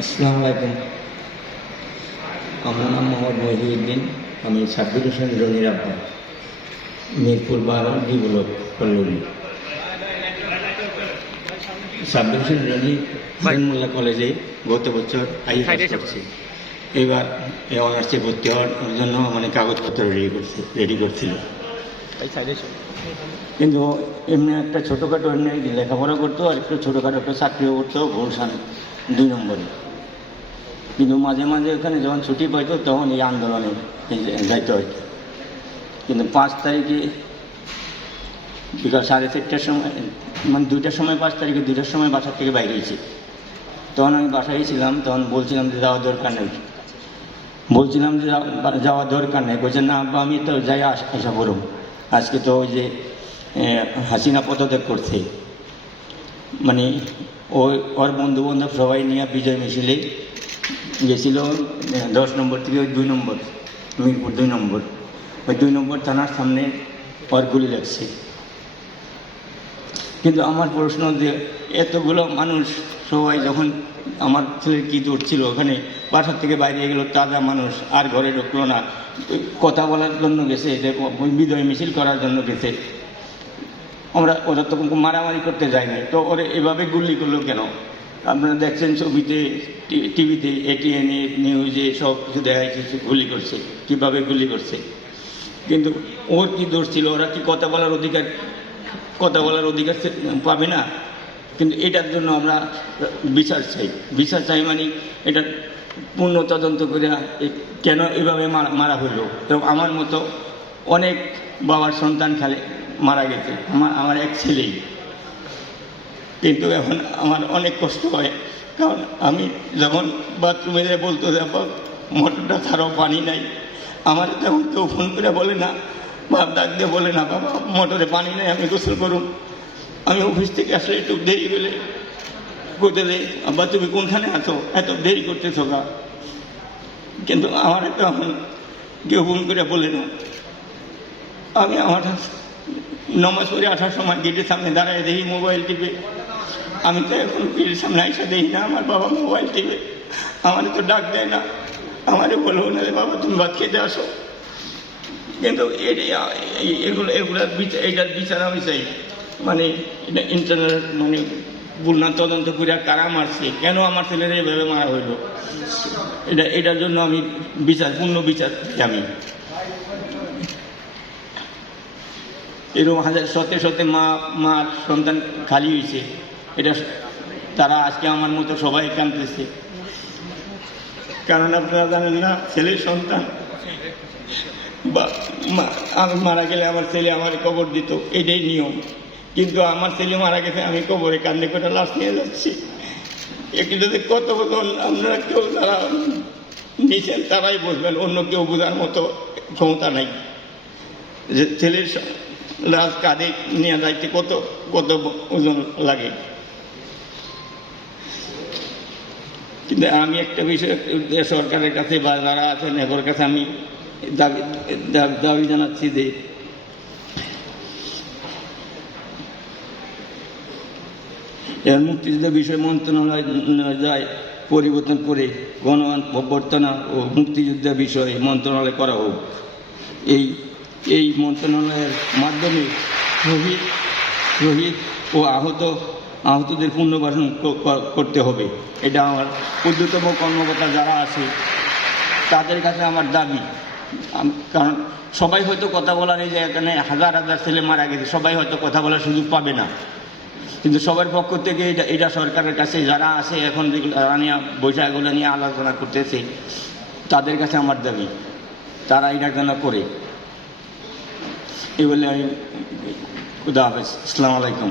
আসসালামু আলাইকুম। আমার নাম মোহাম্মদ মহিউদ্দিন আমি সাব্বির হোসেন রনির আব্বা মিরপুর বারো ডি ব্লক কল্লুরি সাব্বির হোসেন রনি মোল্লা কলেজে গত বছর আই করছি। এবার এই অনার্সে ভর্তি হওয়ার জন্য মানে কাগজপত্র রেডি করছে রেডি করছিল। কিন্তু এমনি একটা ছোটোখাটো এমনি লেখাপড়া করতো আর একটু ছোটোখাটো একটা চাকরিও করতো ভুলসান দুই নম্বরে। কিন্তু মাঝে মাঝে ওখানে যখন ছুটি পাইতো, তখন এই আন্দোলনে যাইতে হইতো। কিন্তু পাঁচ তারিখে, বিকাল সাড়ে চারটার সময় মানে দুইটার সময় পাঁচ তারিখে, দুইটার সময় বাসার থেকে বাইরে হয়েছি তখন আমি বাসায় ছিলাম তখন বলছিলাম যে যাওয়ার দরকার নেই। বলছিলাম যে যাওয়া- যাওয়ার দরকার নেই। বলছে, না, আব্বা, আমি তো যাই আস- করুম আজকে তো ওই যে হাসিনা পদত্যাগ করছে। মানে ওই ওর বন্ধু বান্ধব সবাই নিয়ে বিজয় মিছিলে গেছিল দশ নম্বর থেকে ওই দুই নম্বর, মিরপুর দুই নম্বর। ওই দুই নম্বর থানার সামনে ওর গুলি লাগছে। কিন্তু আমার প্রশ্ন যে, এতগুলো মানুষ সবাই যখন আমার ছেলের কী দূর ছিল ওখানে, বাসার থেকে বাইরে গেল, তাজা মানুষ, আর ঘরে ঢুকলো না। কথা বলার জন্য গেছে, যে ওই বিজয় মিছিল করার জন্য গেছে। আমরা ওরা তখন মারামারি করতে যাই নাই। তো ওরা এভাবে গুলি করল কেন? আপনারা দেখছেন ছবিতে টিভিতে এটিএনএ নিউজে সব কিছু দেখা যাচ্ছে গুলি করছে, কীভাবে গুলি করছে। কিন্তু ওর কি দোষ ছিল? ওরা কি কথা বলার অধিকার, কথা বলার অধিকার পাবে না? কিন্তু এটার জন্য আমরা বিচার চাই। বিচার চাই মানে এটা পূর্ণ তদন্ত করে কেন এভাবে মারা মারা হইল এবং আমার মতো অনেক বাবার সন্তান খেলে, মারা গেছে। আমার আমার এক ছেলেই। কিন্তু এখন আমার অনেক কষ্ট হয়। কারণ আমি যখন বাথরুমে যাই বলতো দেখো মোটরটা ছাড়াও পানি নাই। আমার তেমন কেউ ফোন করে বলে না, বাপ ডাক দিয়ে বলে না বাবা মোটরে পানি নেই, আমি গোসল করুন আমি অফিস থেকে আসলে একটু দেরি হলে করতে দেয় আব্বা, তুমি কোনখানে আছো? এত দেরি করতেছো গা। কিন্তু আমার একটা এখন কেউ ফোন করে বলে না। আমি আমার নমাজ পড়ে আসার সময় গেটের সামনে দাঁড়ায় দেখি মোবাইল টিপে আমি তো এখন গেটের সামনে আইসা দেখি না, আমার বাবা মোবাইল টিপে। আমার তো ডাক দেয় না। আমারে বলব না রে বাবা, তুমি ভাত খেতে আসো। কিন্তু এগুলো এগুলোর বিচার এটার বিচার আমি চাই। মানে এটা ইন্টারনাল মানে বুলনা তদন্ত করে কারা মারছে, কেন আমার ছেলেরা এভাবে মারা হইল? এটা, এটার জন্য আমি বিচার, পূর্ণ বিচার আমি। এরকম হাজার, শতে শতে মা, মার সন্তান খালি হয়েছে এটা তারা আজকে আমার মতো সবাই কাঁদতেছে। কারণ আপনারা জানেন না, ছেলের সন্তান। বা আমি মারা গেলে আমার ছেলে আমার কবর দিত, এটাই নিয়ম। কিন্তু আমার ছেলে মারা গেছে, আমি কবরে কান্দে করে লাশ নিয়ে যাচ্ছি। এগুলোতে কত কত আপনারা কেউ যারা নিছেন, তারাই বলবেন, অন্য কেউ বোঝার মতো ক্ষমতা নাই। যে ছেলের লাশ কাঁধে নিয়ে যাইতে কত কত ওজন লাগে। কিন্তু আমি একটা বিষয় সরকারের কাছে বা যারা আছেন এগোর কাছে আমি দাবি, দাবি- দাবি জানাচ্ছি যে এর মুক্তিযুদ্ধ বিষয় মন্ত্রণালয় যায় পরিবর্তন করে গণ অভ্যর্থনা ও মুক্তিযুদ্ধ বিষয়ে মন্ত্রণালয় করা হোক। এই এই মন্ত্রণালয়ের মাধ্যমে শহীদ শহীদ ও আহত আহতদের পুনর্বাসন করতে হবে। এটা আমার ঊর্ধ্বতম কর্মকর্তা যারা আছে, তাদের কাছে আমার দাবি। কারণ সবাই হয়তো কথা বলার এই যে এখানে হাজার হাজার ছেলে মারা গেছে, সবাই হয়তো কথা বলার সুযোগ পাবে না। কিন্তু সবার পক্ষ থেকে এটা এটা সরকারের কাছে যারা আছে, এখন যারা নিয়ে বৈশাখগুলো নিয়ে আলোচনা করতেছে, তাদের কাছে আমার দাবি। তারা এটা যেন করে। এই বলে আমি, খুদা হাফেজ। আসসালামু আলাইকুম।